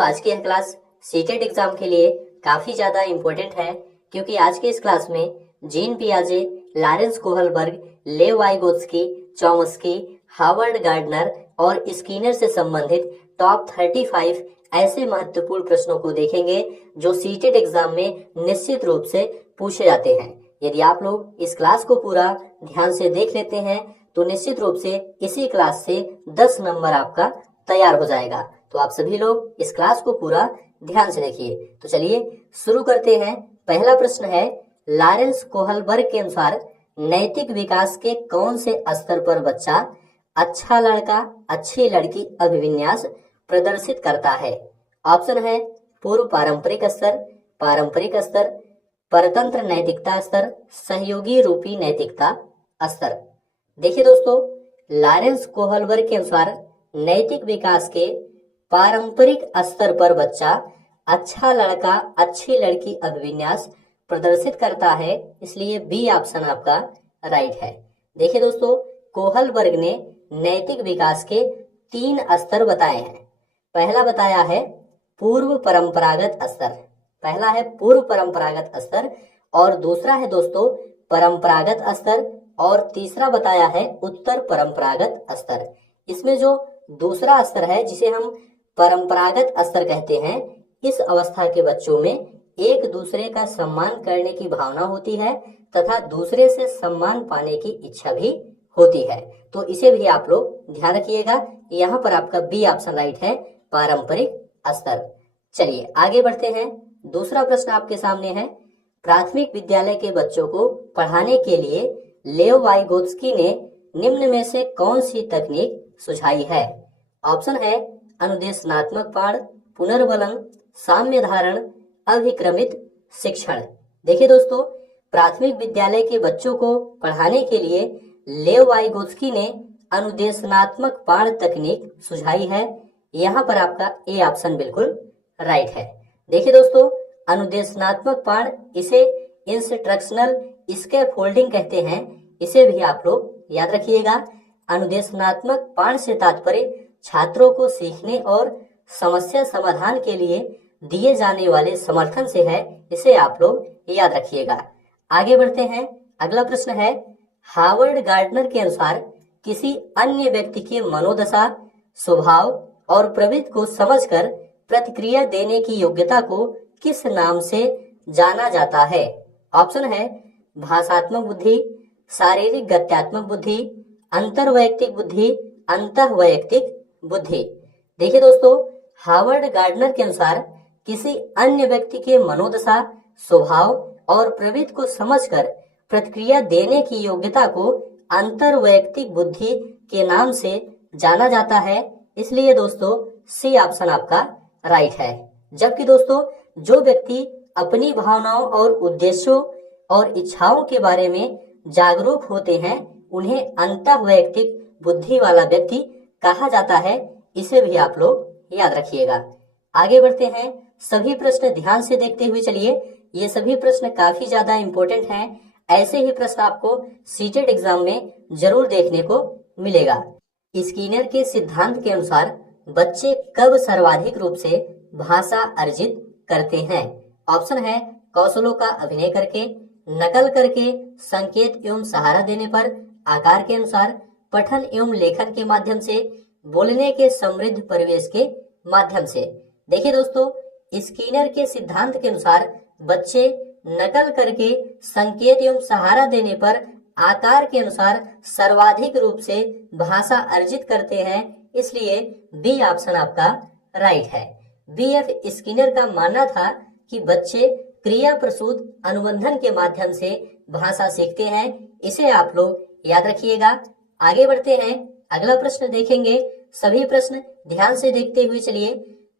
दोस्तों आज की यह क्लास सीटेट एग्जाम के लिए काफी ज्यादा इम्पोर्टेंट है, क्योंकि आज के इस क्लास में जीन पियाजे, Lawrence Kohlberg, Lev Vygotsky, Chomsky, Harvard Gardner और स्किनर से संबंधित टॉप 35 ऐसे महत्वपूर्ण प्रश्नों को देखेंगे जो सीटेट एग्जाम में निश्चित रूप से पूछे जाते हैं। यदि आप लोग इस क्लास को पूरा ध्यान से देख लेते हैं तो निश्चित रूप से इसी क्लास से 10 नंबर आपका तैयार हो जाएगा। तो आप सभी लोग इस क्लास को पूरा ध्यान से देखिए। तो चलिए शुरू करते हैं। पहला प्रश्न है, लॉरेंस कोहलबर्ग के अनुसार नैतिक विकास के कौन से स्तर पर बच्चा अच्छा लड़का अच्छी लड़की अभिविन्यास प्रदर्शित करता है? ऑप्शन है पूर्व पारंपरिक स्तर, परतंत्र नैतिकता स्तर, सहयोगी रूपी नैतिकता स्तर। देखिए दोस्तों, लॉरेंस कोहलबर्ग के अनुसार नैतिक विकास के पारंपरिक स्तर पर बच्चा अच्छा लड़का अच्छी लड़की अभिविन्यास प्रदर्शित करता है, इसलिए बी ऑप्शन आपका राइट है। देखिए दोस्तों, कोहलबर्ग ने नैतिक विकास के 3 स्तर बताए हैं। पहला बताया है पूर्व परंपरागत स्तर, और दूसरा है दोस्तों परंपरागत स्तर, और तीसरा बताया है उत्तर परंपरागत स्तर। इसमें जो दूसरा स्तर है जिसे हम परंपरागत स्तर कहते हैं, इस अवस्था के बच्चों में एक दूसरे का सम्मान करने की भावना होती है तथा दूसरे से सम्मान पाने की इच्छा भी होती है। तो इसे भी आप लोग ध्यान रखिएगा। यहाँ पर आपका बी ऑप्शन राइट है, पारंपरिक स्तर। चलिए आगे बढ़ते हैं। दूसरा प्रश्न आपके सामने है, प्राथमिक विद्यालय के बच्चों को पढ़ाने के लिए लेव वाइगोत्स्की ने निम्न में से कौन सी तकनीक सुझाई है? ऑप्शन है अनुदेशनात्मक पाठ, पुनर्बलन, साम्य धारण, अभिक्रमित शिक्षण। देखिए दोस्तों, प्राथमिक विद्यालय के बच्चों को पढ़ाने के लिए लेव वाइगोत्स्की ने अनुदेशनात्मक पाठ तकनीक सुझाई है। यहाँ पर आपका ए ऑप्शन बिल्कुल राइट है। देखिए दोस्तों, अनुदेशनात्मक पाठ, इसे इंस्ट्रक्शनल स्कैफोल्डिंग कहते हैं, इसे भी आप लोग याद रखिएगा। अनुदेशनात्मक पाठ से तात्पर्य छात्रों को सीखने और समस्या समाधान के लिए दिए जाने वाले समर्थन से है, इसे आप लोग याद रखिएगा। आगे बढ़ते हैं। अगला प्रश्न है, हार्वर्ड गार्डनर के अनुसार किसी अन्य व्यक्ति के मनोदशा, स्वभाव और प्रवृत्ति को समझकर प्रतिक्रिया देने की योग्यता को किस नाम से जाना जाता है? ऑप्शन है भाषात्मक बुद्धि, शारीरिक गत्यात्मक बुद्धि, अंतर्वैयक्तिक बुद्धि, अंतःवैयक्तिक बुद्धि। देखिए दोस्तों, हार्वर्ड गार्डनर के अनुसार किसी अन्य व्यक्ति के मनोदशा, स्वभाव और प्रवृत्ति को समझकर प्रतिक्रिया देने की योग्यता को अंतर्वैयक्तिक बुद्धि के नाम से जाना जाता है, इसलिए दोस्तों सी ऑप्शन आपका राइट है। जबकि दोस्तों, जो व्यक्ति अपनी भावनाओं और उद्देश्यों और इच्छाओं के बारे में जागरूक होते हैं, उन्हें अंतःवैयक्तिक बुद्धि वाला व्यक्ति कहा जाता है, इसे भी आप लोग याद रखिएगा। आगे बढ़ते हैं। सभी प्रश्न ध्यान से देखते हुए चलिए, ये सभी प्रश्न काफी ज्यादा इंपॉर्टेंट हैं। ऐसे ही प्रश्न आपको सीटेट एग्जाम में जरूर देखने को मिलेगा। स्किनर के सिद्धांत के अनुसार बच्चे कब सर्वाधिक रूप से भाषा अर्जित करते हैं? ऑप्शन है कौशलों का अभिनय करके, नकल करके, संकेत एवं सहारा देने पर, आकार के अनुसार, पठन एवं लेखन के माध्यम से, बोलने के समृद्ध परिवेश के माध्यम से। देखिए दोस्तों, स्किनर के सिद्धांत के अनुसार बच्चे नकल करके, संकेत एवं सहारा देने पर, आकार के अनुसार सर्वाधिक रूप से भाषा अर्जित करते हैं, इसलिए बी ऑप्शन आपका राइट है। बी.एफ. स्किनर का मानना था कि बच्चे क्रिया प्रसूत अनुबंधन के माध्यम से भाषा सीखते हैं, इसे आप लोग याद रखिएगा। आगे बढ़ते हैं। अगला प्रश्न देखेंगे। सभी प्रश्न ध्यान से देखते हुए चलिए।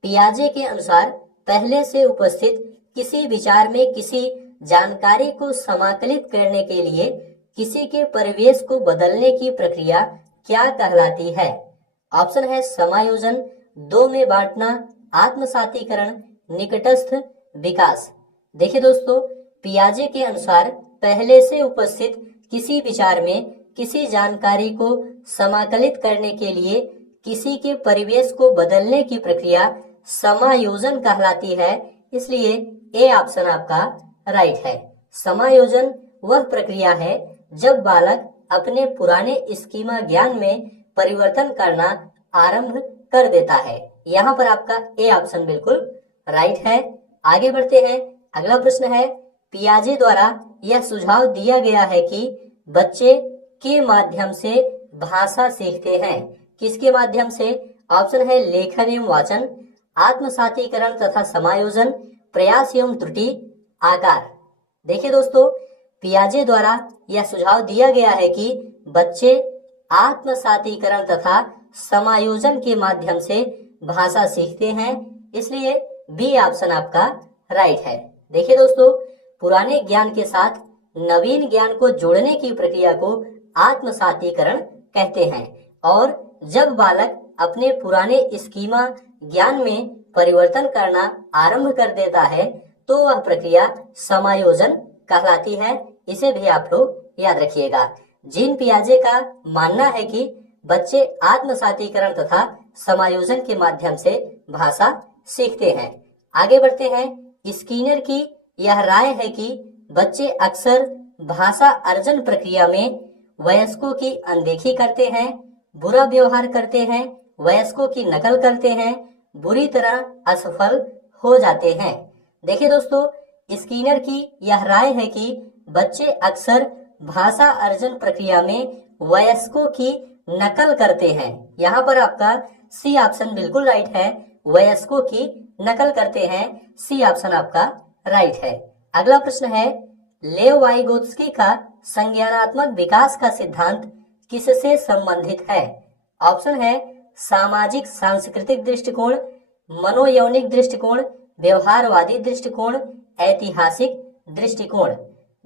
पियाजे के अनुसार पहले से उपस्थित किसी विचार में किसी जानकारी को समाकलित करने के लिए किसी के परिवेश को बदलने की प्रक्रिया क्या कहलाती है? ऑप्शन है समायोजन, 2 में बांटना, आत्मसातीकरण, निकटस्थ विकास। देखिए दोस्तों, पियाजे के अनुसार पहले से उपस्थित किसी विचार में किसी जानकारी को समाकलित करने के लिए किसी के परिवेश को बदलने की प्रक्रिया समायोजन कहलाती है, इसलिए ए ऑप्शन आपका राइट है। समायोजन वह प्रक्रिया है जब बालक अपने पुराने स्कीमा ज्ञान में परिवर्तन करना आरंभ कर देता है। यहाँ पर आपका ए ऑप्शन बिल्कुल राइट है। आगे बढ़ते हैं। अगला प्रश्न है, पियाजे द्वारा यह सुझाव दिया गया है कि बच्चे के माध्यम से भाषा सीखते हैं। किसके माध्यम से? ऑप्शन है लेखन एवं वाचन, आत्मसातीकरण तथा समायोजन, प्रयास एवं त्रुटि, आकार। देखिए दोस्तों, पियाजे द्वारा यह सुझाव दिया गया है कि बच्चे आत्मसातीकरण तथा समायोजन के माध्यम से भाषा सीखते हैं, इसलिए बी ऑप्शन आपका राइट है। देखिए दोस्तों, पुराने ज्ञान के साथ नवीन ज्ञान को जोड़ने की प्रक्रिया को आत्मसातीकरण कहते हैं, और जब बालक अपने पुराने स्कीमा ज्ञान में परिवर्तन करना आरंभ कर देता है तो वह प्रक्रिया समायोजन कहलाती है। इसे भी आप लोग याद रखिएगा। जीन पियाजे का मानना है कि बच्चे आत्मसातीकरण तथा समायोजन के माध्यम से भाषा सीखते हैं। आगे बढ़ते हैं। स्किनर की यह राय है कि बच्चे अक्सर भाषा अर्जन प्रक्रिया में वयस्कों की अनदेखी करते हैं, बुरा व्यवहार करते हैं, वयस्कों की नकल करते हैं, बुरी तरह असफल हो जाते हैं। देखिए दोस्तों, स्किनर की यह राय है कि बच्चे अक्सर भाषा अर्जन प्रक्रिया में वयस्कों की नकल करते हैं। यहाँ पर आपका सी ऑप्शन बिल्कुल राइट है, वयस्कों की नकल करते हैं। सी ऑप्शन आपका राइट है। अगला प्रश्न है, लेव वाइगोत्स्की का संज्ञानात्मक विकास का सिद्धांत किससे संबंधित है? ऑप्शन है सामाजिक सांस्कृतिक दृष्टिकोण, मनोयौनिक दृष्टिकोण, व्यवहारवादी दृष्टिकोण, ऐतिहासिक दृष्टिकोण।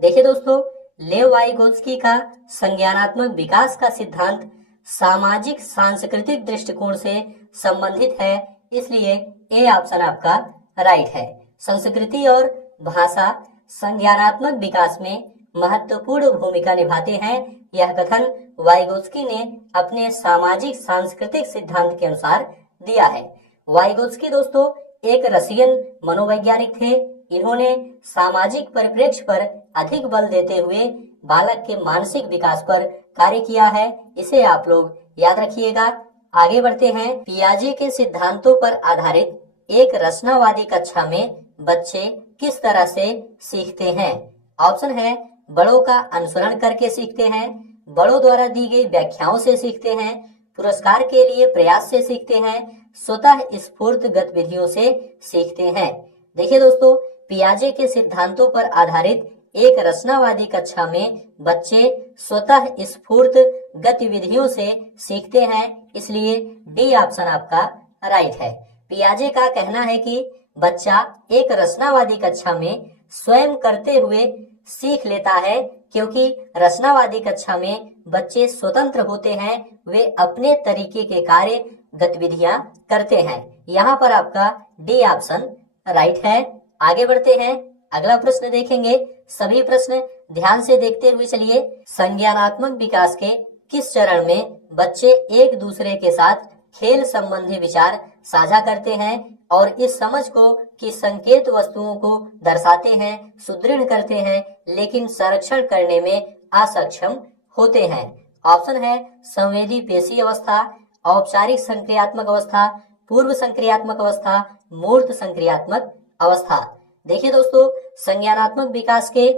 देखिए दोस्तों, लेव वाइगोत्स्की का संज्ञानात्मक विकास का सिद्धांत सामाजिक सांस्कृतिक दृष्टिकोण से संबंधित है, इसलिए ए ऑप्शन आपका राइट है। संस्कृति और भाषा संज्ञानात्मक विकास में महत्वपूर्ण भूमिका निभाते हैं, यह कथन वाइगोत्स्की ने अपने सामाजिक सांस्कृतिक सिद्धांत के अनुसार दिया है। वाइगोत्स्की दोस्तों एक रशियन मनोवैज्ञानिक थे। इन्होंने सामाजिक परिप्रेक्ष्य पर अधिक बल देते हुए बालक के मानसिक विकास पर कार्य किया है। इसे आप लोग याद रखिएगा। आगे बढ़ते हैं। पियाजे के सिद्धांतों पर आधारित एक रचनावादी कक्षा में बच्चे किस तरह से सीखते हैं? ऑप्शन है बड़ों का अनुसरण करके सीखते हैं, बड़ों द्वारा दी गई व्याख्याओं से सीखते हैं, पुरस्कार के लिए प्रयास से सीखते हैं, स्वतः स्फूर्त गतिविधियों से सीखते हैं। देखिए दोस्तों, पियाजे के सिद्धांतों पर आधारित एक रचनावादी कक्षा में बच्चे स्वतः स्फूर्त गतिविधियों से सीखते हैं, इसलिए डी ऑप्शन आपका राइट है। पियाजे का कहना है कि बच्चा एक रचनावादी कक्षा में स्वयं करते हुए सीख लेता है, क्योंकि रचनावादी कक्षा में बच्चे स्वतंत्र होते हैं, वे अपने तरीके के कार्य गतिविधियां करते हैं। यहाँ पर आपका डी ऑप्शन राइट है। आगे बढ़ते हैं। अगला प्रश्न देखेंगे। सभी प्रश्न ध्यान से देखते हुए चलिए। संज्ञानात्मक विकास के किस चरण में बच्चे एक दूसरे के साथ खेल संबंधी विचार साझा करते हैं और इस समझ को कि संकेत वस्तुओं को दर्शाते हैं, सुदृढ़ करते हैं, लेकिन संरक्षण करने में असक्षम होते हैं? ऑप्शन है संवेदी पेशी अवस्था, औपचारिक संक्रियात्मक अवस्था, पूर्व संक्रियात्मक अवस्था, मूर्त संक्रियात्मक अवस्था। देखिए दोस्तों, संज्ञानात्मक विकास के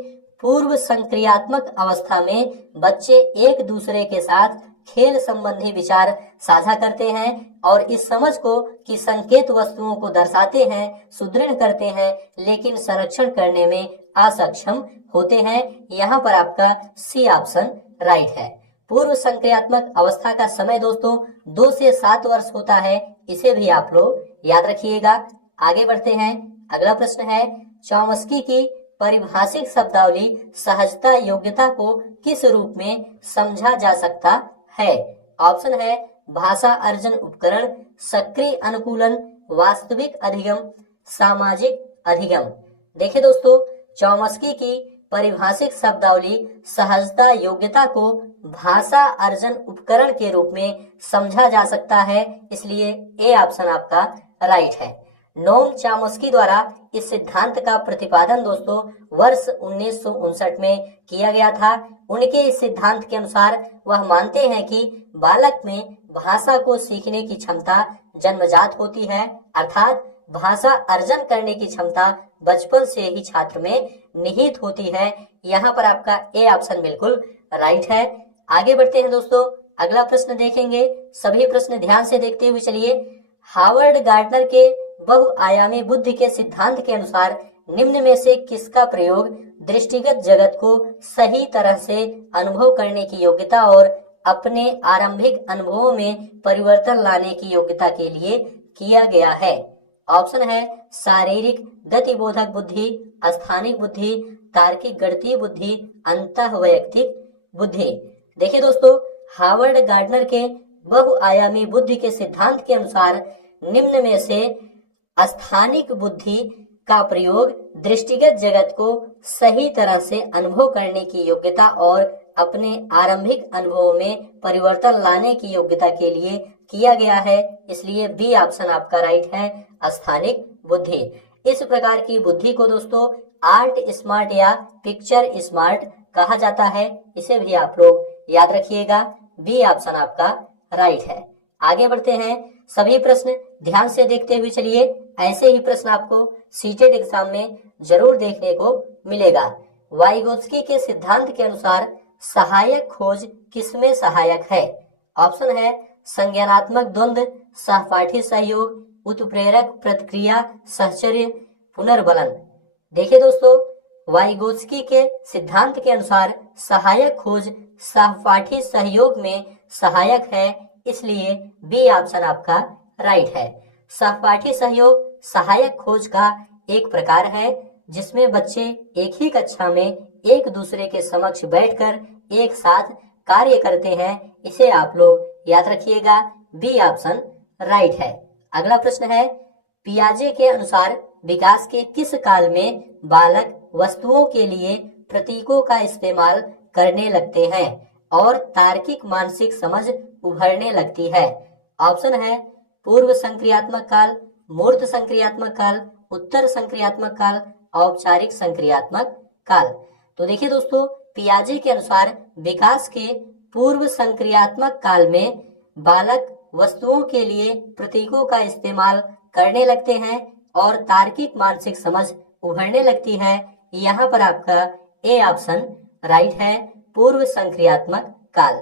पूर्व संक्रियात्मक अवस्था में बच्चे एक दूसरे के साथ खेल संबंधी विचार साझा करते हैं और इस समझ को कि संकेत वस्तुओं को दर्शाते हैं, सुदृढ़ करते हैं, लेकिन संरक्षण करने में असक्षम होते हैं। यहाँ पर आपका सी ऑप्शन राइट है। पूर्व संक्रियात्मक अवस्था का समय दोस्तों 2 से 7 वर्ष होता है, इसे भी आप लोग याद रखिएगा। आगे बढ़ते हैं। अगला प्रश्न है, चॉम्स्की की परिभाषिक शब्दावली सहजता योग्यता को किस रूप में समझा जा सकता है? ऑप्शन है भाषा अर्जन उपकरण, सक्रिय अनुकूलन, वास्तविक अधिगम, सामाजिक अधिगम। देखिए दोस्तों, चॉम्स्की की परिभाषिक शब्दावली सहजता योग्यता को भाषा अर्जन उपकरण के रूप में समझा जा सकता है, इसलिए ए ऑप्शन आपका राइट है। नोम चामस्की द्वारा इस सिद्धांत का प्रतिपादन दोस्तों वर्ष 1959 में किया गया था। उनके इस सिद्धांत के अनुसार वह मानते हैं कि बालक में भाषा को सीखने की क्षमता जन्मजात होती है, अर्थात भाषा अर्जन करने की क्षमता बचपन से ही छात्र में निहित होती है। यहाँ पर आपका ए ऑप्शन बिल्कुल राइट है। आगे बढ़ते हैं दोस्तों, अगला प्रश्न देखेंगे। सभी प्रश्न ध्यान से देखते हुए चलिए। हार्वर्ड गार्डनर के बहुआयामी बुद्धि के सिद्धांत के अनुसार निम्न में से किसका प्रयोग दृष्टिगत जगत को सही तरह से अनुभव करने की योग्यता और अपने आरंभिक अनुभवों में परिवर्तन लाने की योग्यता के लिए किया गया है? ऑप्शन है शारीरिक गतिबोधक बुद्धि, स्थानिक बुद्धि, तार्किक गणितीय बुद्धि, अंतःवैयक्तिक बुद्धि। देखिए दोस्तों, हार्वर्ड गार्डनर के बहुआयामी बुद्धि के सिद्धांत के अनुसार निम्न में से स्थानिक बुद्धि का प्रयोग दृष्टिगत जगत को सही तरह से अनुभव करने की योग्यता और अपने आरंभिक अनुभवों में परिवर्तन लाने की योग्यता के लिए किया गया है, इसलिए बी ऑप्शन आपका राइट है, स्थानिक बुद्धि। इस प्रकार की बुद्धि को दोस्तों आर्ट स्मार्ट या पिक्चर स्मार्ट कहा जाता है, इसे भी आप लोग याद रखिएगा। बी ऑप्शन आपका राइट है। आगे बढ़ते हैं, सभी प्रश्न ध्यान से देखते हुए चलिए। ऐसे ही प्रश्न आपको सीटेट एग्जाम में जरूर देखने को मिलेगा। वाइगोत्स्की के सिद्धांत के अनुसार सहायक खोज किसमें सहायक है? ऑप्शन है संज्ञानात्मक द्वंद्व, सहपाठी सहयोग, उत्प्रेरक प्रतिक्रिया, सहचर्य, पुनर्बलन। देखिए दोस्तों, वाइगोत्स्की के सिद्धांत के अनुसार सहायक खोज सहपाठी सहयोग में सहायक है, इसलिए बी ऑप्शन आपका राइट है। सहपाठी सहयोग सहायक खोज का एक प्रकार है जिसमें बच्चे एक ही कक्षा में एक दूसरे के समक्ष बैठकर एक साथ कार्य करते हैं, इसे आप लोग याद रखिएगा। बी ऑप्शन राइट है। अगला प्रश्न है, पियाजे के अनुसार विकास के किस काल में बालक वस्तुओं के लिए प्रतीकों का इस्तेमाल करने लगते हैं और तार्किक मानसिक समझ उभरने लगती है? ऑप्शन है पूर्व संक्रियात्मक काल, मूर्त संक्रियात्मक काल, उत्तर संक्रियात्मक काल, औपचारिक संक्रियात्मक काल। तो देखिए दोस्तों, पियाजे के अनुसार विकास के पूर्व संक्रियात्मक काल में बालक वस्तुओं के लिए प्रतीकों का इस्तेमाल करने लगते हैं और तार्किक मानसिक समझ उभरने लगती है। यहाँ पर आपका ए ऑप्शन राइट है, पूर्व संक्रियात्मक काल।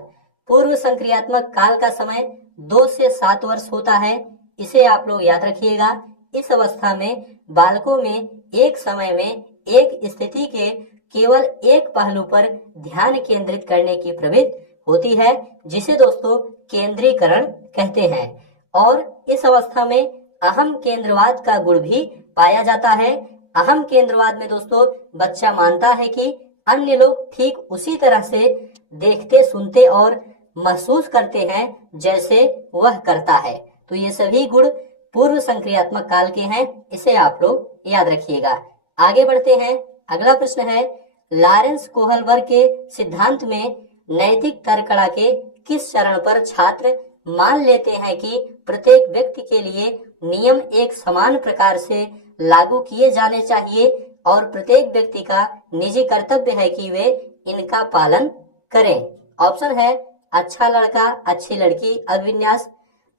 पूर्व संक्रियात्मक काल का समय 2 से 7 वर्ष होता है, इसे आप लोग याद रखिएगा। इस अवस्था में बालकों में एक समय में एक स्थिति के केवल एक पहलू पर ध्यान केंद्रित करने की प्रवृत्ति होती है, जिसे दोस्तों केंद्रीकरण कहते हैं। और इस अवस्था में अहम केंद्रवाद का गुण भी पाया जाता है। अहम केंद्रवाद में दोस्तों बच्चा मानता है कि अन्य लोग ठीक उसी तरह से देखते, सुनते और महसूस करते हैं जैसे वह करता है। तो ये सभी गुण पूर्व संक्रियात्मक काल के हैं, इसे आप लोग याद रखिएगा। आगे बढ़ते हैं, अगला प्रश्न है, लॉरेंस कोहलबर्ग के सिद्धांत में नैतिक तर्कणा के किस चरण पर छात्र मान लेते हैं कि प्रत्येक व्यक्ति के लिए नियम एक समान प्रकार से लागू किए जाने चाहिए और प्रत्येक व्यक्ति का निजी कर्तव्य है कि वे इनका पालन करें? ऑप्शन है अच्छा लड़का अच्छी लड़की अभिविन्यास,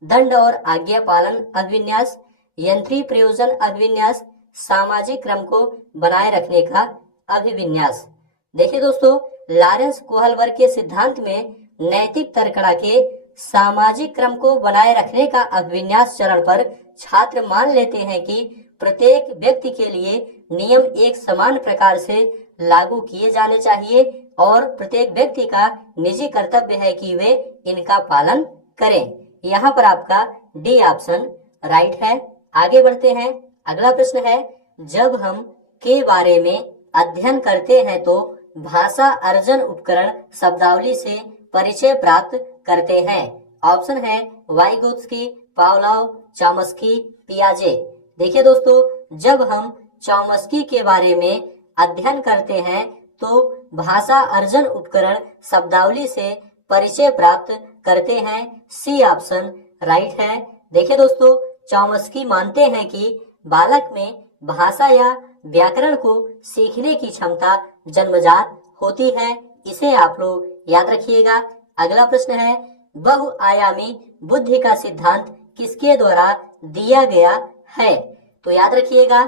दंड और आज्ञा पालन अभिविन्यास, यंत्री प्रयोजन अभिविन्यास, सामाजिक क्रम को बनाए रखने का अभिविन्यास। देखिए दोस्तों, लॉरेंस कोहलबर्ग के सिद्धांत में नैतिक तर्कणा के सामाजिक क्रम को बनाए रखने का अभिविन्यास चरण पर छात्र मान लेते हैं कि प्रत्येक व्यक्ति के लिए नियम एक समान प्रकार से लागू किए जाने चाहिए और प्रत्येक व्यक्ति का निजी कर्तव्य है कि वे इनका पालन करें। यहाँ पर आपका डी ऑप्शन राइट है। आगे बढ़ते हैं, अगला प्रश्न है, जब हम के बारे में अध्ययन करते हैं तो भाषा अर्जन उपकरण शब्दावली से परिचय प्राप्त करते हैं? ऑप्शन है वाइगोत्स्की, पावलोव, चॉम्स्की, पियाजे। देखिए दोस्तों, जब हम चॉम्स्की के बारे में अध्ययन करते हैं तो भाषा अर्जन उपकरण शब्दावली से परिचय प्राप्त करते हैं। सी ऑप्शन राइट है। देखिए दोस्तों, चॉम्स्की मानते हैं कि बालक में भाषा या व्याकरण को सीखने की क्षमता जन्मजात होती है। इसे आप लोग याद रखिएगा। अगला प्रश्न है, बहुआयामी बुद्धि का सिद्धांत किसके द्वारा दिया गया है? तो याद रखिएगा,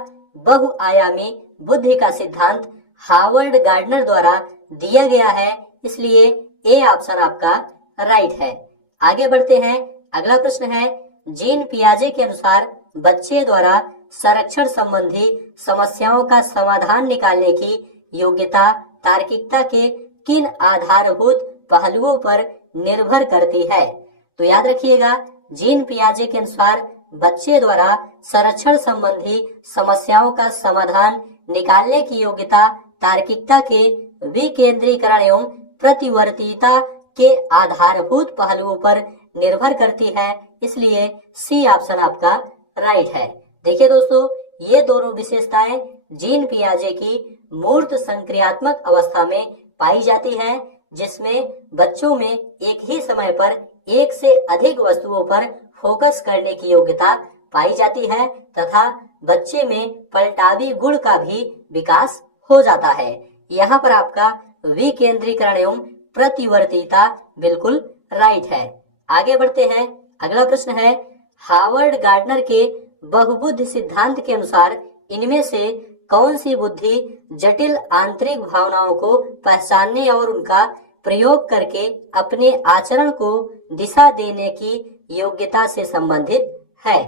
बहुआयामी बुद्धि का सिद्धांत हार्वर्ड गार्डनर द्वारा दिया गया है, इसलिए ए ऑप्शन आपका राइट है। आगे बढ़ते हैं। अगला प्रश्न है, जीन पियाजे के अनुसार बच्चे द्वारा संरक्षण संबंधी समस्याओं का समाधान निकालने की योग्यता तार्किकता के किन आधारभूत पहलुओं पर निर्भर करती है? तो याद रखिएगा, जीन पियाजे के अनुसार बच्चे द्वारा संरक्षण संबंधी समस्याओं का समाधान निकालने की योग्यता तार्किकता के विकेंद्रीकरण एवं प्रतिवर्तीता के आधारभूत पहलुओं पर निर्भर करती है, इसलिए सी ऑप्शन आपका राइट है। देखिए दोस्तों, ये दोनों विशेषताएं जीन पियाजे की मूर्त संक्रियात्मक अवस्था में पाई जाती है, जिसमें बच्चों में एक ही समय पर एक से अधिक वस्तुओं पर फोकस करने की योग्यता पाई जाती है तथा बच्चे में पलटावी गुण का भी विकास हो जाता है। यहाँ पर आपका विकेंद्रीकरण एवं प्रतिवर्तीता बिल्कुल राइट है। आगे बढ़ते हैं। अगला प्रश्न है, हार्वर्ड गार्डनर के बहुबुद्धि सिद्धांत के अनुसार इनमें से कौन सी बुद्धि जटिल आंतरिक भावनाओं को पहचानने और उनका प्रयोग करके अपने आचरण को दिशा देने की योग्यता से संबंधित है?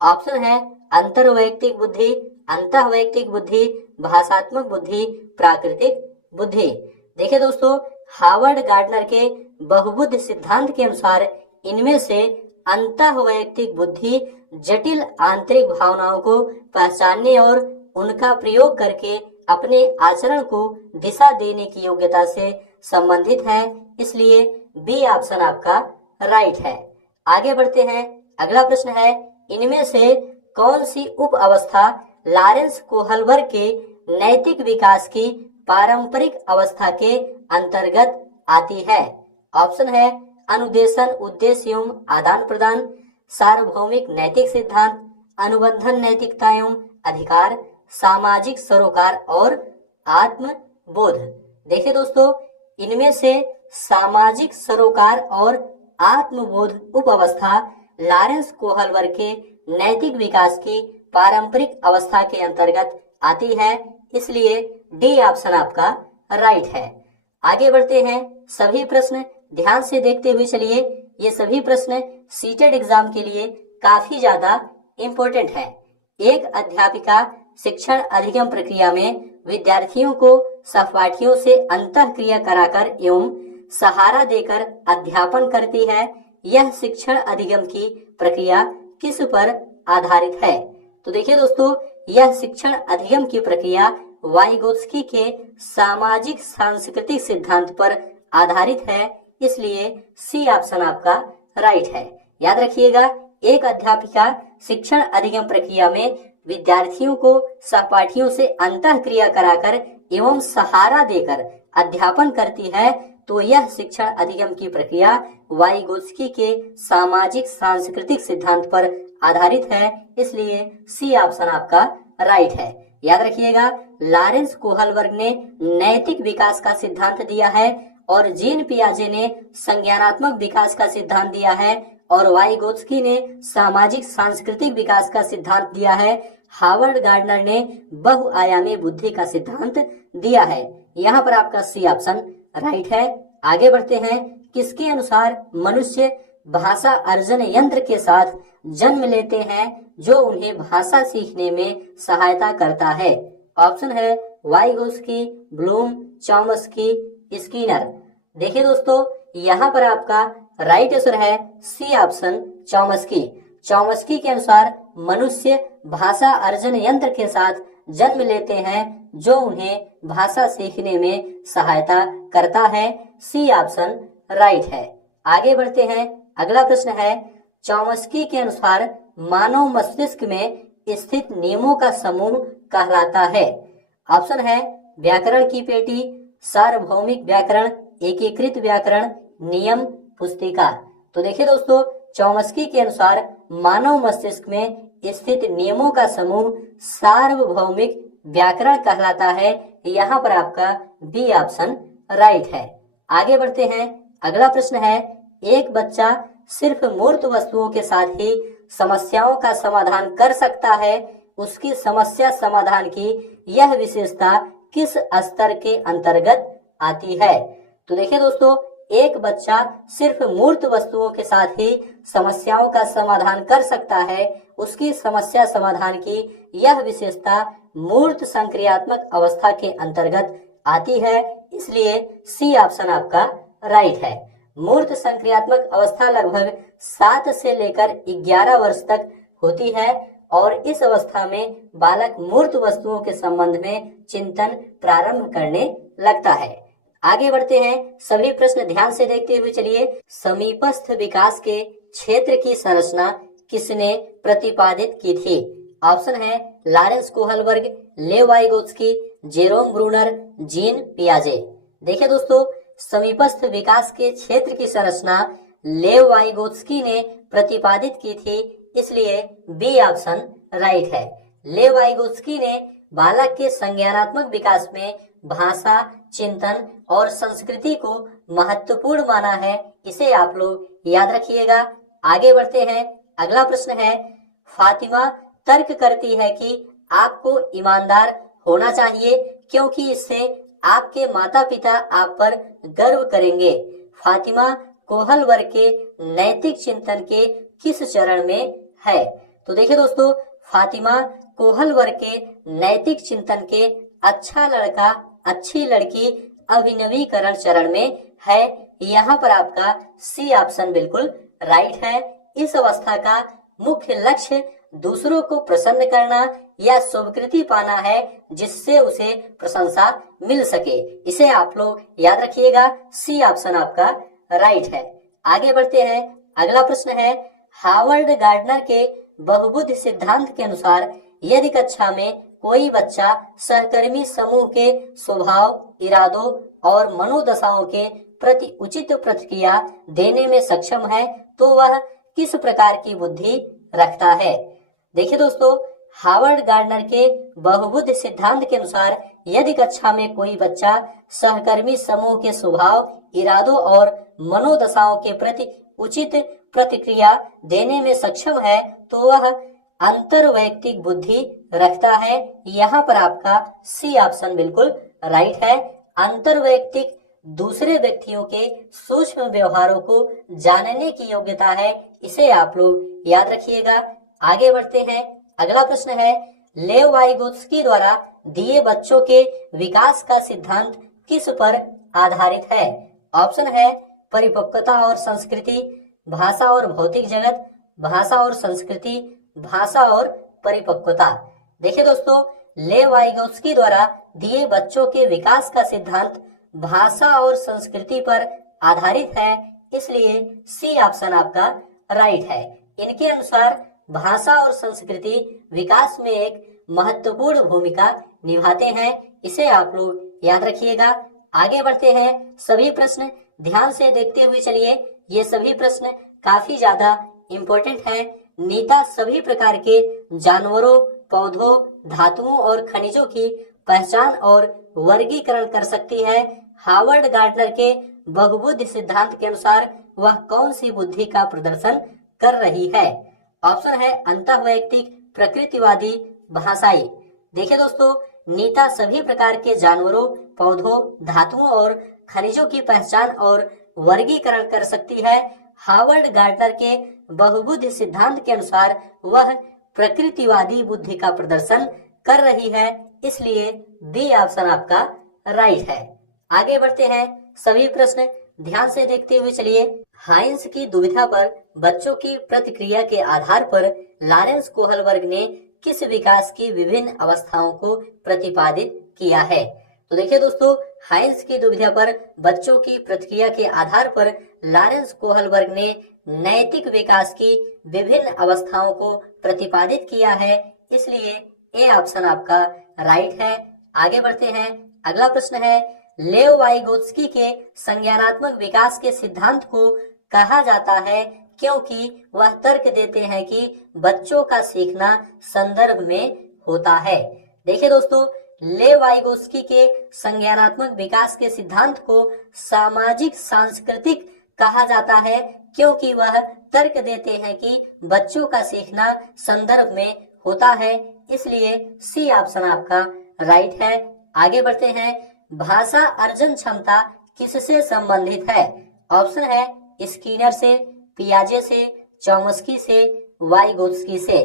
ऑप्शन है अंतर्वैयक्तिक बुद्धि, अंतःवैयक्तिक बुद्धि, भाषात्मक बुद्धि, प्राकृतिक बुद्धि। देखिए दोस्तों, हार्वर्ड गार्डनर के बहुबुद्धि सिद्धांत के अनुसार इनमें से अंतःवैयक्तिक बुद्धि जटिल आंतरिक भावनाओं को पहचानने और उनका प्रयोग करके अपने आचरण को दिशा देने की योग्यता से संबंधित है, इसलिए बी ऑप्शन आपका राइट है। आगे बढ़ते हैं। अगला प्रश्न है, इनमें से कौन सी उप अवस्था लॉरेंस कोहलबर्ग के नैतिक विकास की पारंपरिक अवस्था के अंतर्गत आती है? ऑप्शन है अनुदेशन, उद्देश्य एवं आदान प्रदान, सार्वभौमिक नैतिक सिद्धांत, अनुबंधन नैतिकता एवं अधिकार, सामाजिक सरोकार और आत्मबोध। देखिए दोस्तों, इनमें से सामाजिक सरोकार और आत्मबोध उप अवस्था लॉरेंस कोहलबर्ग के नैतिक विकास की पारंपरिक अवस्था के अंतर्गत आती है, इसलिए डी ऑप्शन आपका राइट है। आगे बढ़ते हैं। सभी प्रश्न ध्यान से देखते हुए चलिए। ये सभी प्रश्न सीटेट एग्जाम के लिए काफी ज्यादा इम्पोर्टेंट है। एक अध्यापिका शिक्षण अधिगम प्रक्रिया में विद्यार्थियों को सहपाठियों से अंतःक्रिया कराकर एवं सहारा देकर अध्यापन करती है। यह शिक्षण अधिगम की प्रक्रिया किस पर आधारित है? तो देखिए दोस्तों, यह शिक्षण अधिगम की प्रक्रिया वाइगोत्स्की के सामाजिक सांस्कृतिक सिद्धांत पर आधारित है, इसलिए सी ऑप्शन आपका राइट है। याद रखिएगा, एक अध्यापिका शिक्षण अधिगम प्रक्रिया में विद्यार्थियों को सहपाठियों से अंतःक्रिया कराकर एवं सहारा देकर अध्यापन करती है, तो यह शिक्षण अधिगम की प्रक्रिया वाइगोत्स्की के सामाजिक सांस्कृतिक सिद्धांत पर आधारित है, इसलिए सी ऑप्शन आपका राइट है। याद रखिएगा, लॉरेंस कोहलबर्ग ने नैतिक विकास का सिद्धांत दिया है और जीन पियाजे ने संज्ञानात्मक विकास का सिद्धांत दिया है और वाइगोत्स्की ने सामाजिक सांस्कृतिक विकास का सिद्धांत दिया है। हार्वर्ड गार्डनर ने बहुआयामी बुद्धि का सिद्धांत दिया है। यहाँ पर आपका सी ऑप्शन राइट है। आगे बढ़ते हैं। किसके अनुसार मनुष्य भाषा अर्जन यंत्र के साथ जन्म लेते हैं जो उन्हें भाषा सीखने में सहायता करता है? ऑप्शन है वाइगोत्स्की, ब्लूम, चॉम्स्की, स्किनर। देखिए दोस्तों, यहाँ पर आपका राइट आंसर है सी ऑप्शन चॉम्स्की। चॉम्स्की के अनुसार मनुष्य भाषा अर्जन यंत्र के साथ जन्म लेते हैं जो उन्हें भाषा सीखने में सहायता करता है। सी ऑप्शन राइट है। आगे बढ़ते हैं। अगला प्रश्न है, चॉम्स्की के अनुसार मानव मस्तिष्क में स्थित नियमों का समूह कहलाता है? ऑप्शन है व्याकरण की पेटी, सार्वभौमिक व्याकरण, एकीकृत व्याकरण, नियम पुस्तिका। तो देखिए दोस्तों, चॉम्स्की के अनुसार मानव मस्तिष्क में स्थित नियमों का समूह सार्वभौमिक व्याकरण कहलाता है। यहाँ पर आपका बी ऑप्शन राइट है। आगे बढ़ते हैं, अगला प्रश्न है, एक बच्चा सिर्फ मूर्त वस्तुओं के साथ ही समस्याओं का समाधान कर सकता है, उसकी समस्या समाधान की यह विशेषता किस स्तर के अंतर्गत आती है? तो देखिए दोस्तों, एक बच्चा सिर्फ मूर्त वस्तुओं के साथ ही समस्याओं का समाधान कर सकता है, उसकी समस्या समाधान की यह विशेषता मूर्त संक्रियात्मक अवस्था के अंतर्गत आती है, इसलिए सी ऑप्शन आपका राइट है। मूर्त संक्रियात्मक अवस्था लगभग 7 से लेकर 11 वर्ष तक होती है और इस अवस्था में बालक मूर्त वस्तुओं के संबंध में चिंतन प्रारंभ करने लगता है। आगे बढ़ते हैं, सभी प्रश्न ध्यान से देखते हुए चलिए। समीपस्थ विकास के क्षेत्र की संरचना किसने प्रतिपादित की थी? ऑप्शन है Lawrence Kohlberg, Lev Vygotsky, Jerome Bruner, Jean पियाजे। देखिए दोस्तों, समीपस्थ विकास के क्षेत्र की संरचना लेव वाइगोत्स्की ने प्रतिपादित की थी, इसलिए बी ऑप्शन राइट है। लेव वाइगोत्स्की ने बालक के संज्ञानात्मक विकास में भाषा, चिंतन और संस्कृति को महत्वपूर्ण माना है, इसे आप लोग याद रखिएगा। आगे बढ़ते हैं, अगला प्रश्न है, फातिमा तर्क करती है कि आपको ईमानदार होना चाहिए क्योंकि इससे आपके माता पिता आप पर गर्व करेंगे। फातिमा कोहलबर्ग के नैतिक चिंतन के किस चरण में है? तो देखिए दोस्तों, फातिमा कोहलबर्ग के नैतिक चिंतन के अच्छा लड़का अच्छी लड़की अभिनवीकरण चरण में है। यहाँ पर आपका सी ऑप्शन बिल्कुल राइट है। इस अवस्था का मुख्य लक्ष्य दूसरों को प्रसन्न करना या स्वीकृति पाना है जिससे उसे प्रशंसा मिल सके, इसे आप लोग याद रखिएगा। सी ऑप्शन आपका राइट है। आगे बढ़ते हैं, अगला प्रश्न है, हार्वर्ड गार्डनर के बहुबुद्धि सिद्धांत के अनुसार यदि कक्षा में कोई बच्चा सहकर्मी समूह के स्वभाव, इरादों और मनोदशाओं के प्रति उचित प्रतिक्रिया देने में सक्षम है तो वह किस प्रकार की बुद्धि रखता है? देखिए दोस्तों, हार्वर्ड गार्डनर के बहुबुद्धि सिद्धांत के अनुसार यदि कक्षा में कोई बच्चा सहकर्मी समूह के स्वभाव, इरादों और मनोदशाओं के प्रति उचित प्रतिक्रिया देने में सक्षम है तो वह अंतर्वैयक्तिक बुद्धि रखता है। यहाँ पर आपका सी ऑप्शन बिल्कुल राइट है। अंतर्वैयक्तिक दूसरे व्यक्तियों के सूक्ष्म व्यवहारों को जानने की योग्यता है, इसे आप लोग याद रखिएगा। आगे बढ़ते हैं, अगला प्रश्न है, लेव वाइगोत्स्की द्वारा दिए बच्चों के विकास का सिद्धांत किस पर आधारित है? ऑप्शन है परिपक्वता और संस्कृति, भाषा और भौतिक जगत, भाषा और संस्कृति, भाषा और परिपक्वता। देखिए दोस्तों, लेव वाइगोत्स्की द्वारा दिए बच्चों के विकास का सिद्धांत भाषा और संस्कृति पर आधारित है, इसलिए सी ऑप्शन आपका राइट है। इनके अनुसार भाषा और संस्कृति विकास में एक महत्वपूर्ण भूमिका निभाते हैं, इसे आप लोग याद रखिएगा। आगे बढ़ते हैं, सभी प्रश्न ध्यान से देखते हुए चलिए। ये सभी प्रश्न काफी ज्यादा इम्पोर्टेंट हैं। नीता सभी प्रकार के जानवरों, पौधों, धातुओं और खनिजों की पहचान और वर्गीकरण कर सकती है। हार्वर्ड गार्डनर के बहुबुद्धि सिद्धांत के अनुसार वह कौन सी बुद्धि का प्रदर्शन कर रही है? ऑप्शन है अंतःवैयक्तिक, प्रकृतिवादी, भाषाई। देखिए दोस्तों, नीता सभी प्रकार के जानवरों, पौधों, धातुओं और खनिजों की पहचान और वर्गीकरण कर सकती है। हार्वर्ड गार्डनर के बहुबुद्धि सिद्धांत के अनुसार वह प्रकृतिवादी बुद्धि का प्रदर्शन कर रही है, इसलिए बी ऑप्शन आपका राइट है। आगे बढ़ते हैं, सभी प्रश्न ध्यान से देखते हुए चलिए। हाइंस की दुविधा पर बच्चों की प्रतिक्रिया के आधार पर लॉरेंस कोहलबर्ग ने किस विकास की विभिन्न अवस्थाओं को प्रतिपादित किया है? तो देखिए दोस्तों, हाइंस की दुविधा पर बच्चों की प्रतिक्रिया के आधार पर लॉरेंस कोहलबर्ग ने नैतिक विकास की विभिन्न अवस्थाओं को प्रतिपादित किया है, इसलिए ए ऑप्शन आपका राइट है। आगे बढ़ते हैं, अगला प्रश्न है, लेव वाइगोत्स्की के संज्ञानात्मक विकास के सिद्धांत को कहा जाता है क्योंकि वह तर्क देते हैं कि बच्चों का सीखना संदर्भ में होता है। देखिए दोस्तों, लेव वाइगोत्स्की के संज्ञानात्मक विकास के सिद्धांत को सामाजिक सांस्कृतिक कहा जाता है, क्योंकि वह तर्क देते हैं कि बच्चों का सीखना संदर्भ में होता है। इसलिए सी ऑप्शन आपका राइट है। आगे बढ़ते हैं, भाषा अर्जन क्षमता किससे संबंधित है? ऑप्शन है स्किनर से, पियाजे से, चॉम्स्की से, वाइगोत्स्की से।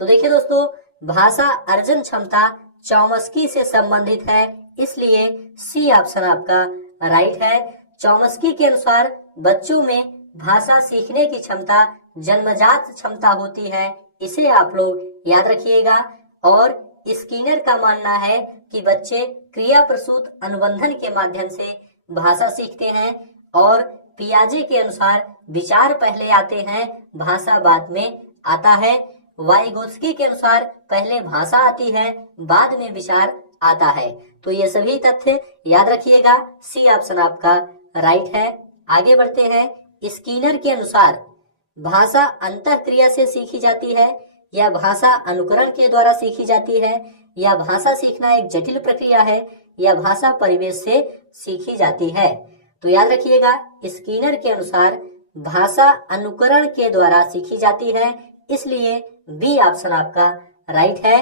तो देखिए दोस्तों, भाषा अर्जन क्षमता चॉम्स्की से संबंधित है, इसलिए सी ऑप्शन आपका राइट है। चॉम्स्की के अनुसार बच्चों में भाषा सीखने की क्षमता जन्मजात क्षमता होती है, इसे आप लोग याद रखिएगा। और स्किनर का मानना है कि बच्चे क्रिया प्रसूत अनुबंधन के माध्यम से भाषा सीखते हैं, और पियाजे के अनुसार विचार पहले आते हैं, भाषा बाद में आता है। वाइगोत्स्की के अनुसार पहले भाषा आती है, बाद में विचार आता है। तो ये सभी तथ्य याद रखिएगा, सी ऑप्शन आपका राइट है। आगे बढ़ते हैं, स्किनर के अनुसार भाषा अंतःक्रिया से सीखी जाती है, या भाषा अनुकरण के द्वारा सीखी जाती है, या भाषा सीखना एक जटिल प्रक्रिया है, या भाषा परिवेश से सीखी जाती है? तो याद रखिएगा, स्किनर के अनुसार भाषा अनुकरण के द्वारा सीखी जाती है, इसलिए बी ऑप्शन आपका राइट है,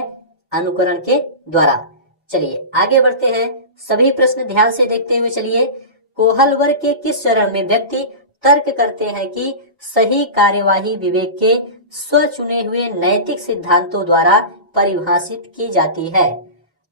अनुकरण के द्वारा। चलिए आगे बढ़ते हैं, सभी प्रश्न ध्यान से देखते हुए चलिए। कोहल वर्ग के किस चरण में व्यक्ति तर्क करते हैं कि सही कार्यवाही विवेक के स्व चुने हुए नैतिक सिद्धांतों द्वारा परिभाषित की जाती है?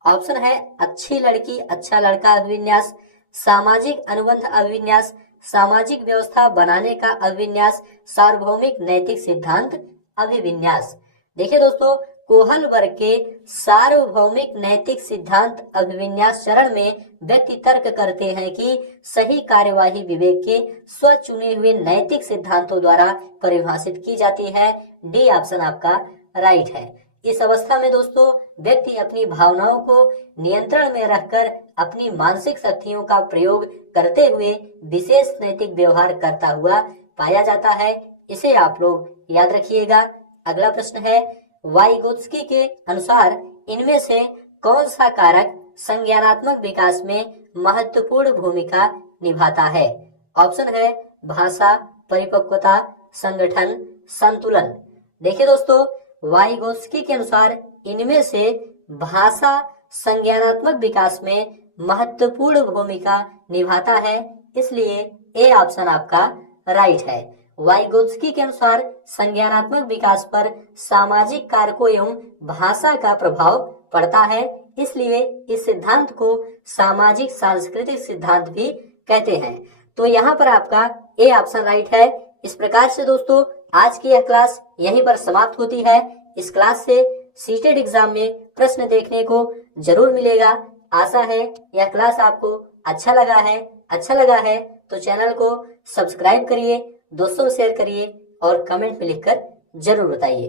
ऑप्शन है अच्छी लड़की अच्छा लड़का अभिविन्यास, सामाजिक अनुबंध अभिविन्यास, सामाजिक व्यवस्था बनाने का अभिविन्यास, सार्वभौमिक नैतिक सिद्धांत अभिविन्यास। देखिए दोस्तों, कोहल वर्ग के सार्वभौमिक नैतिक सिद्धांत अभिविन्यास चरण में व्यक्ति तर्क करते हैं कि सही कार्यवाही विवेक के स्व चुने हुए नैतिक सिद्धांतों द्वारा परिभाषित की जाती है। डी ऑप्शन आपका राइट है। इस अवस्था में दोस्तों, व्यक्ति अपनी भावनाओं को नियंत्रण में रखकर अपनी मानसिक शक्तियों का प्रयोग करते हुए विशेष नैतिक व्यवहार करता हुआ पाया जाता है, इसे आप लोग याद रखिएगा। अगला प्रश्न है, वाइगोत्स्की के अनुसार इनमें से कौन सा कारक संज्ञानात्मक विकास में महत्वपूर्ण भूमिका निभाता है? ऑप्शन है भाषा, परिपक्वता, संगठन, संतुलन। देखिए दोस्तों, वाइगोत्स्की के अनुसार इनमें से भाषा संज्ञानात्मक विकास में महत्वपूर्ण भूमिका निभाता है, इसलिए ए ऑप्शन आपका राइट है। वाइगोत्स्की के अनुसार संज्ञानात्मक विकास पर सामाजिक कारकों एवं भाषा का प्रभाव पड़ता है, इसलिए इस सिद्धांत को सामाजिक सांस्कृतिक सिद्धांत भी कहते हैं। तो यहाँ पर आपका ए ऑप्शन राइट है। इस प्रकार से दोस्तों, आज की यह क्लास यहीं पर समाप्त होती है। इस क्लास से सीटेट एग्जाम में प्रश्न देखने को जरूर मिलेगा। आशा है यह क्लास आपको अच्छा लगा है तो चैनल को सब्सक्राइब करिए, दोस्तों शेयर करिए और कमेंट में लिखकर जरूर बताइए।